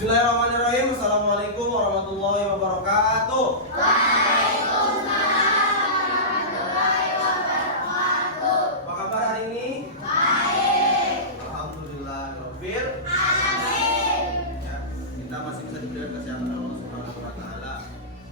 Bismillahirrahmanirrahim. Assalamualaikum warahmatullahi wabarakatuh. Waalaikumsalam warahmatullahi wabarakatuh. Apa kabar hari ini? Baik. Alhamdulillah Rabbil. Amin. Ya, kita masih bisa diberikan kesehatan Allah Subhanahu wa taala.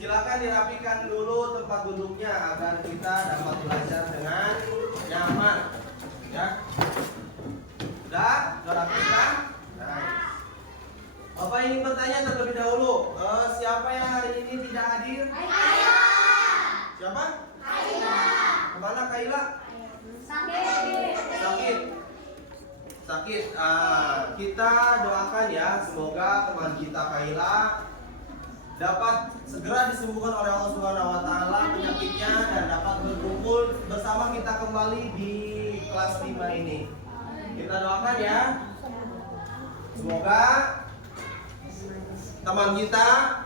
Silakan dirapikan dulu tempat duduknya agar kita dapat belajar dengan nyaman. Ya. Sudah rapikan? Nice. Bapak ingin bertanya terlebih dahulu, siapa yang hari ini tidak hadir? Kaila. Siapa? Kaila. Kemana Kaila? Sakit. Sakit. Kita doakan ya, semoga teman kita Kaila dapat segera disembuhkan oleh Allah Subhanahu wa taala penyakitnya dan dapat berkumpul bersama kita kembali di kelas 5 ini. Kita doakan ya. Semoga teman kita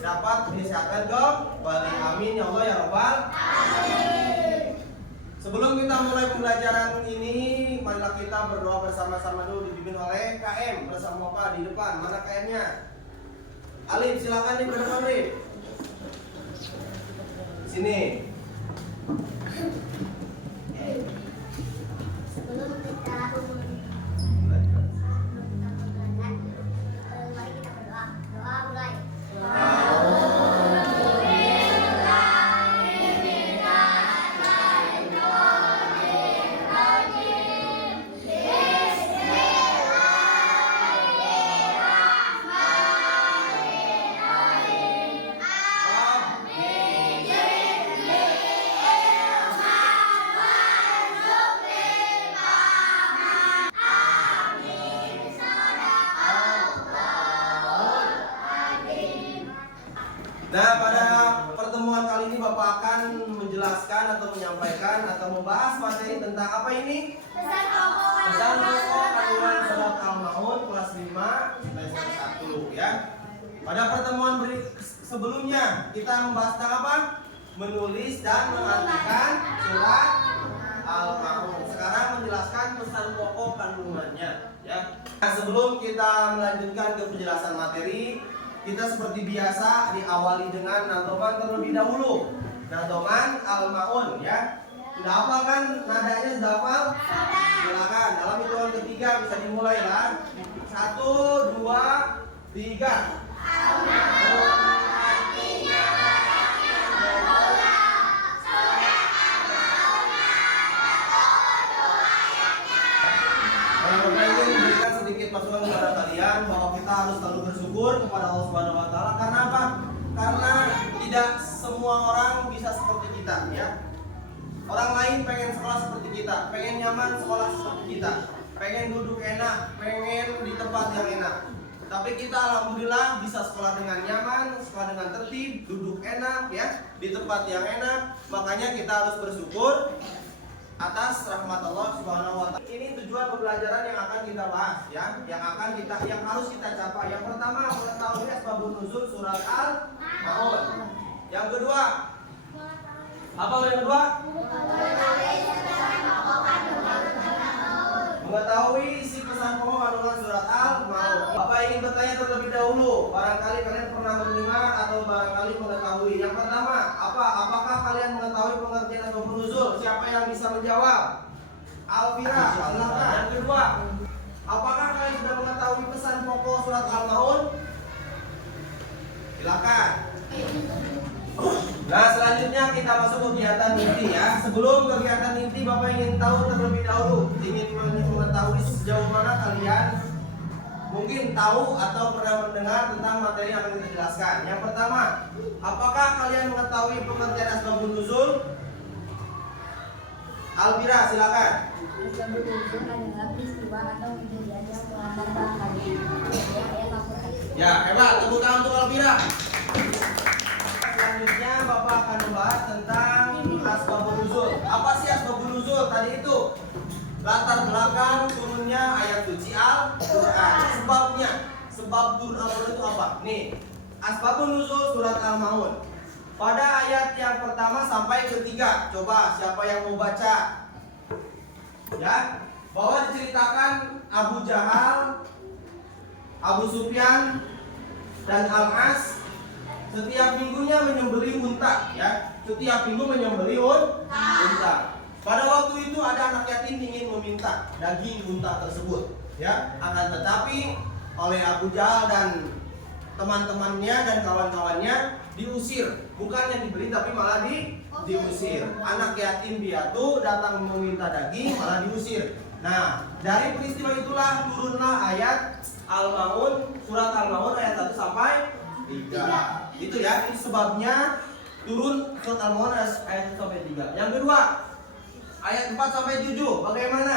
dapat disehatkan kembali. Amin ya Allah ya Rabbal. Amin. Sebelum kita mulai pembelajaran ini, marilah kita berdoa bersama-sama dulu dipimpin oleh KM bersama Bapak di depan. Mana KM-nya? Alif, silakan nih ke depan, Alif. Sini. Sebelum kita mari kita berdoa. Doa mulai. Nah, pada pertemuan kali ini Bapak akan menjelaskan atau menyampaikan atau membahas materi tentang apa ini? Pesan pokok Pesan pokok kandungan surat Al-Maun kelas 5 semester 1 ya. Pada pertemuan sebelumnya kita membahas tentang apa? Menulis dan mengartikan surat Al-Maun. Sekarang menjelaskan pesan pokok kandungannya ya. Nah, sebelum kita melanjutkan ke penjelasan materi, kita seperti biasa diawali dengan nadhoman terlebih dahulu. Nadhoman Al-Maun ya. Sudah hafal kan nadanya, sudah hafal? Silakan, dalam hitungan ketiga bisa dimulai lah. 1, 2, 3. Al-Maun artinya barang yang berguna. Surat Al-Maun ada 1 ayatnya. Bapak ingin memberikan sedikit masukan kepada kalian bahwa kita harus selalu bersyukur kepada Allah Subhanahu wa taala. Karena apa? Karena tidak semua orang bisa seperti kita ya. Orang lain pengen sekolah seperti kita, pengen nyaman sekolah seperti kita, pengen duduk enak, pengen di tempat yang enak. Tapi kita alhamdulillah bisa sekolah dengan nyaman, sekolah dengan tertib, duduk enak ya, di tempat yang enak. Makanya kita harus bersyukur atas rahmat Allah Subhanahu wa taala. Ini tujuan pembelajaran yang akan kita bahas ya, yang harus kita capai. Yang pertama, mengetahui asbabun nuzul surat Al-Maun. Yang kedua, apa yang kedua? Mengetahui isi pesan pokok kandungan surat Al-Maun. Bapak ingin bertanya terlebih dahulu, barangkali kalian pernah mendengar atau barangkali mengetahui. Yang pertama, apakah kalian mengetahui pengertian asbabun nuzul? Siapa yang bisa menjawab? Alvira, silakan. Yang kedua, apakah kalian sudah mengetahui pesan pokok surat Al-Maun? Silakan. Nah, selanjutnya kita masuk kegiatan inti ya. Sebelum kegiatan inti, Bapak ingin tahu terlebih dahulu, ingin mengetahui sejauh mana kalian mungkin tahu atau pernah mendengar tentang materi yang akan kita jelaskan. Yang pertama, apakah kalian mengetahui pengertian asbabun nuzul? Alvira, silakan. Asbabun nuzul adalah peristiwa atau kejadian yang melatar belakangi ayat Al-Quran. Ya, hebat. Tepuk tangan untuk Alvira. Selanjutnya Bapak akan membahas tentang asbabun nuzul. Apa sih asbabun nuzul tadi itu? Latar belakang turunnya ayat suci Al-Quran. Sebab turun Al-Quran itu apa? Nih, asbabun nuzul surat Al-Maun. Pada ayat yang pertama sampai ketiga, coba siapa yang mau baca? Ya, bahwa diceritakan Abu Jahal Abu Sufyan dan Al-As setiap minggunya menyembelih unta, ya. Setiap minggu menyembelih unta. Pada waktu itu ada anak yatim ingin meminta daging unta tersebut, ya. Akan tetapi oleh Abu Jahal dan teman-temannya dan kawan-kawannya diusir, bukannya dibeli tapi malah diusir. Anak yatim piatu datang meminta daging malah diusir. Nah, dari peristiwa itulah turunlah ayat Al-Maun, surat Al-Maun ayat 1 sampai 3. Itu ya, itu sebabnya turun surat Al-Maun ayat 1 sampai 3. Yang kedua, ayat 4 sampai 7. Bagaimana?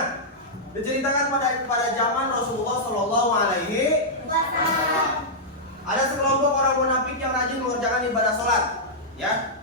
Diceritakan pada zaman Rasulullah Shallallahu alaihi wasallam. Ada sekelompok orang munafik yang rajin mengerjakan ibadah sholat, ya.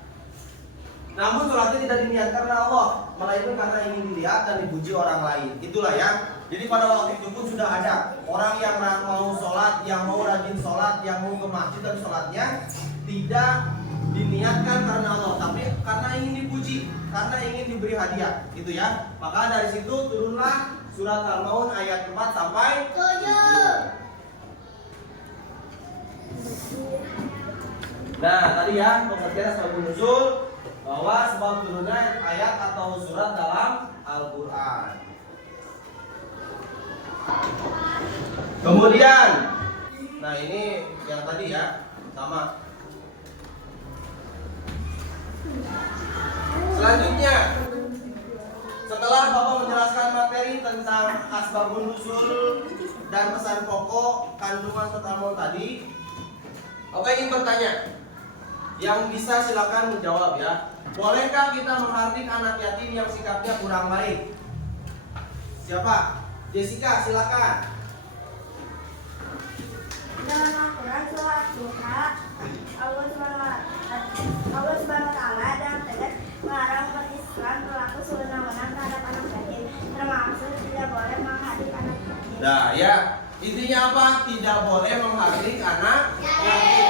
Namun sholatnya tidak diniatkan karena Allah, melainkan karena ingin dilihat dan dipuji orang lain. Itulah ya. Jadi pada waktu itu pun sudah ada orang yang mau sholat, yang mau rajin sholat, yang mau ke masjid dan sholatnya tidak diniatkan karena Allah, tapi karena ingin dipuji, karena ingin diberi hadiah, gitu ya. Maka dari situ turunlah surat Al-Maun ayat 4 sampai 7. Nah, tadi ya pengertian asbabun nuzul, bahwa sebab turunnya ayat atau surat dalam Al-Qur'an. Kemudian, nah ini yang tadi ya, sama. Selanjutnya, setelah Bapak menjelaskan materi tentang asbabun nuzul dan pesan pokok kandungan surat Al-Maun tadi, oke, ingin bertanya. Yang bisa silakan menjawab ya. Bolehkah kita menghardik anak yatim yang sikapnya kurang baik? Siapa? Jessica, silakan. Dalam Al-Quran surah Duha, Allah Subhanahu wa Ta'ala dalam tegas melarang umat Islam berlaku sewenang-wenang terhadap anak yatim, termasuk tidak boleh menghardik anak yatim. Nah ya, intinya apa? Tidak boleh menghardik anak yatim.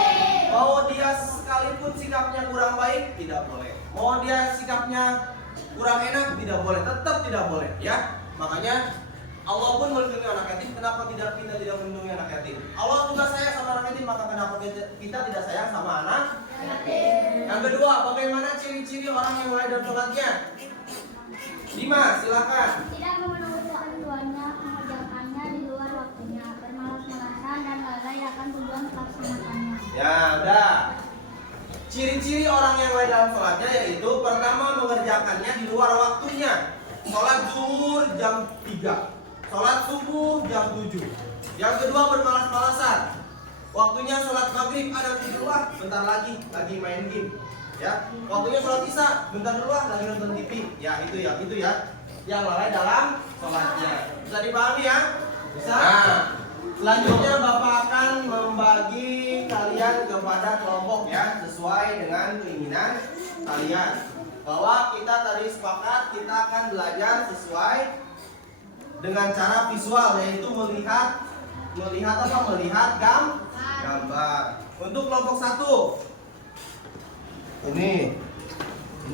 Mau dia sekalipun sikapnya kurang baik, tidak boleh. Mau dia sikapnya kurang enak, tidak boleh. Tetap tidak boleh ya. Makanya Allah pun melindungi anak yatim. Kenapa kita tidak melindungi anak yatim? Allah juga sayang sama anak yatim, maka kenapa kita tidak sayang sama anak yatim? Yang kedua, bagaimana ciri-ciri orang yang mulai dalam sholatnya? Dimas, silakan. Tidak memenuhi ketentuannya, mengerjakannya di luar waktunya, bermalas-malasan dan lalai akan tujuan melaksanakannya. Ya, udah. Ciri-ciri orang yang lalai dalam sholatnya yaitu pertama mengerjakannya di luar waktunya. Sholat zuhur jam 3, sholat subuh jam 7. Yang kedua bermalas-malasan. Waktunya sholat maghrib, ada tidur lah, bentar lagi main game. Ya, waktunya sholat isya, bentar dulu lah, lagi nonton TV. Ya, itu ya. Yang lalai dalam sholatnya. Bisa dipahami ya? Bisa. Nah, selanjutnya Bapak akan membagi kalian kepada kelompok ya, sesuai dengan keinginan kalian. Bahwa kita tadi sepakat kita akan belajar sesuai dengan cara visual, yaitu melihat gambar. Untuk kelompok 1. Ini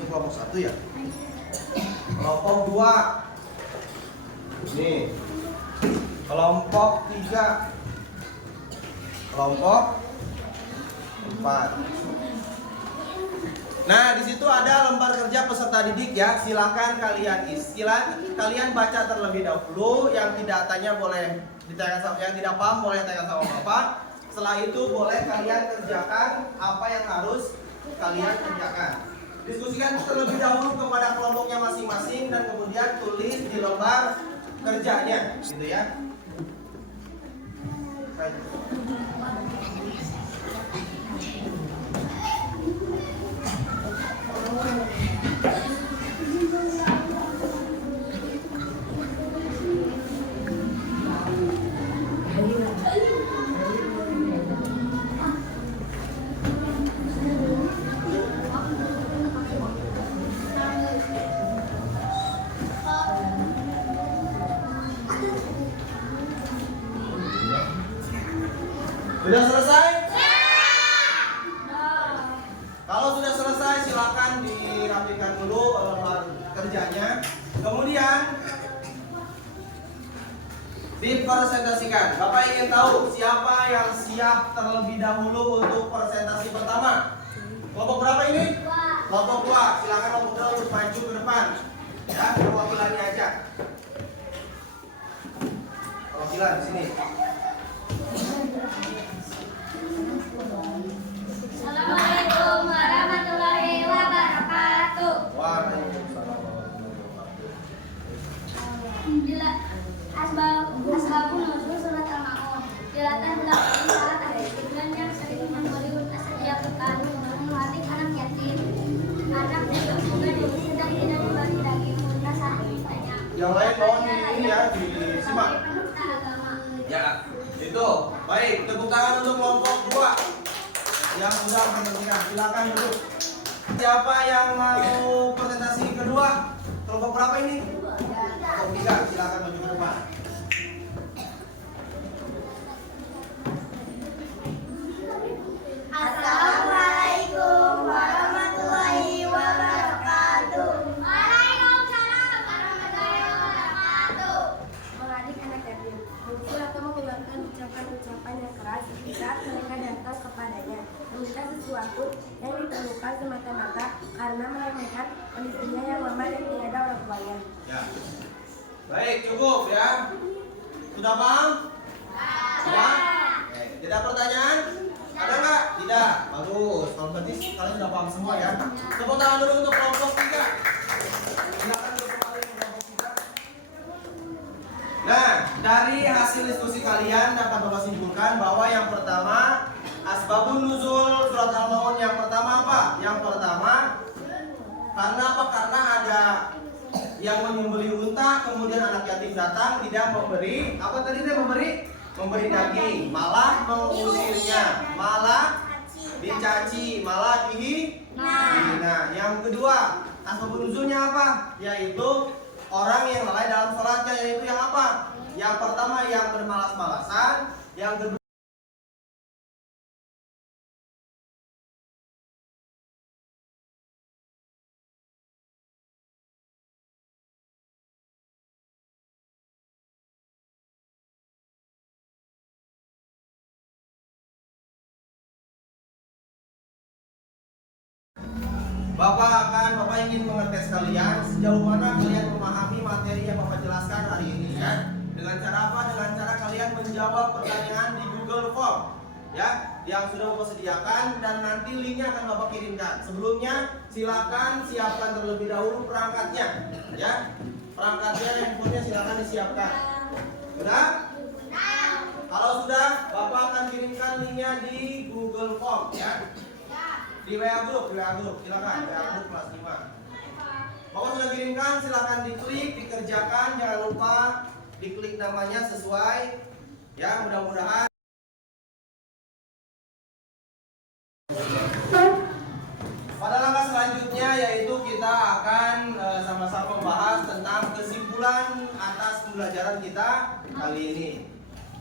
kelompok 1 ya. Kelompok 2. Ini. Kelompok 3. Kelompok 4. Nah, di situ ada lembar kerja peserta didik ya. Silakan kalian baca terlebih dahulu. Yang tidak tanya boleh ditanyakan sama, yang tidak paham boleh tanya sama Bapak. Setelah itu boleh kalian kerjakan apa yang harus kalian kerjakan. Diskusikan terlebih dahulu kepada kelompoknya masing-masing dan kemudian tulis di lembar kerjanya, gitu ya. Baik. Sudah selesai? Kalau sudah selesai silakan dirapikan dulu lembar kerjanya. Kemudian dipresentasikan. Bapak ingin tahu siapa yang siap terlebih dahulu untuk presentasi pertama? Kelompok berapa ini? Kelompok 2. Silakan kelompok 2 untuk maju ke depan. Ya, perwakilannya aja. Perwakilan di sini. Assalamualaikum warahmatullahi wabarakatuh. Waalaikumsalam warahmatullahi wabarakatuh. Asbabun nuzul surat Al-Maun. Dilatar belakang saat ada sebulan yang sering memberi untas setiap pekan melatih anak yatim. Anak yang juga sedang tidak diberi daging untas saat ditanya. Yang lain mohon ini ya disimak. Agama. Ya, itu. Baik, tepuk tangan untuk kelompok 2 yang sudah mendengarkan. Silakan duduk. Siapa yang mau presentasi kedua? Kelompok berapa ini? Kelompok 3. Silakan maju ke depan. Assalamualaikum warahmatullahi wabarakatuh. Waalaikumsalam warahmatullahi wabarakatuh. Mengadik anak yatim, memukul atau mengeluarkan ucapan-ucapan yang keras saat mereka datang kepadanya, meminta sesuatu yang diperlukan semata-mata karena meremehkan kondisinya yang lemah dan tidak ada orang tuanya. Ya. Baik, cukup ya. Sudah paham? Sudah? Oke. Tidak pertanyaan? Ada nggak? Tidak. Bagus. Kalau berarti kalian sudah paham semua ya. Tepuk tangan dulu untuk kelompok 3. Silakan duduk kembali untuk kelompok 3. Nah, dari hasil diskusi kalian dapat Bapak simpulkan bahwa yang pertama asbabun nuzul surat Al-Maun yang pertama apa? Yang pertama karena apa? Karena ada yang menyembelih unta, kemudian anak yatim datang tidak memberi apa tadi dia memberi daging, malah mengusirnya, malah dicaci, malah dihina. Yang kedua, asbabun nuzulnya apa? Yaitu orang yang lalai dalam sholatnya, yaitu yang apa? Yang pertama yang bermalas-malasan, yang kedua Bapak ingin mengetes kalian sejauh mana kalian memahami materi yang Bapak jelaskan hari ini ya. Dengan cara apa? Dengan cara kalian menjawab pertanyaan di Google Form ya, yang sudah Bapak sediakan dan nanti linknya akan Bapak kirimkan. Sebelumnya silakan siapkan terlebih dahulu perangkatnya ya. Perangkatnya, handphonenya silakan disiapkan. Sudah? Kalau sudah, Bapak akan kirimkan linknya di Google Form ya. Di WA Group, silakan WA Group kelas 5. Bapak sudah kirimkan, silakan diklik, dikerjakan, jangan lupa diklik namanya sesuai. Ya, mudah-mudahan. Pada langkah selanjutnya yaitu kita akan sama-sama membahas tentang kesimpulan atas pembelajaran kita kali ini.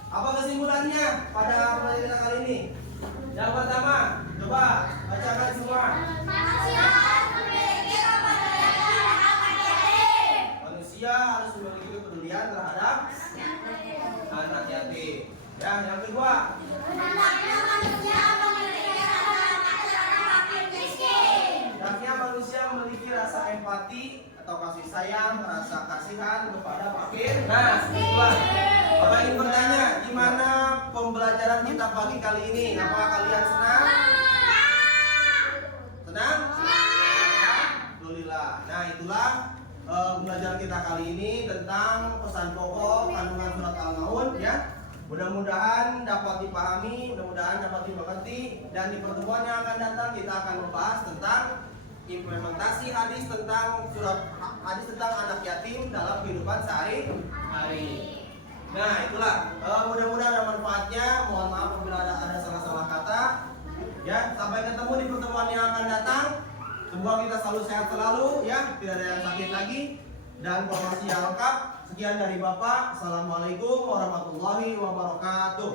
Apa kesimpulannya pada pembelajaran kita kali ini? Yang pertama, coba bacakan semua. Manusia harus memiliki kepedulian terhadap anak yatim. Ya, yang kedua. Hendaknya manusia memiliki rasa empati atau kasih sayang, rasa kasihan kepada fakir. Nah, kedua. Bapak ingin bertanya, gimana pembelajaran kita pagi kali ini? Apakah kalian senang? Senang? Alhamdulillah. Nah, itulah pembelajaran kita kali ini tentang pesan pokok kandungan surat Al-Maun ya. Mudah-mudahan dapat dipahami, mudah-mudahan dapat dimengerti, dan di pertemuan yang akan datang kita akan membahas tentang implementasi hadis tentang anak yatim dalam kehidupan sehari-hari. Nah, itulah mudah-mudahan ada manfaatnya. Mohon maaf apabila ada salah-salah kata. Ya, sampai ketemu di pertemuan yang akan datang. Semoga kita selalu sehat selalu ya, tidak ada yang sakit lagi. Dan informasi yang lengkap. Sekian dari Bapak. Assalamualaikum warahmatullahi wabarakatuh.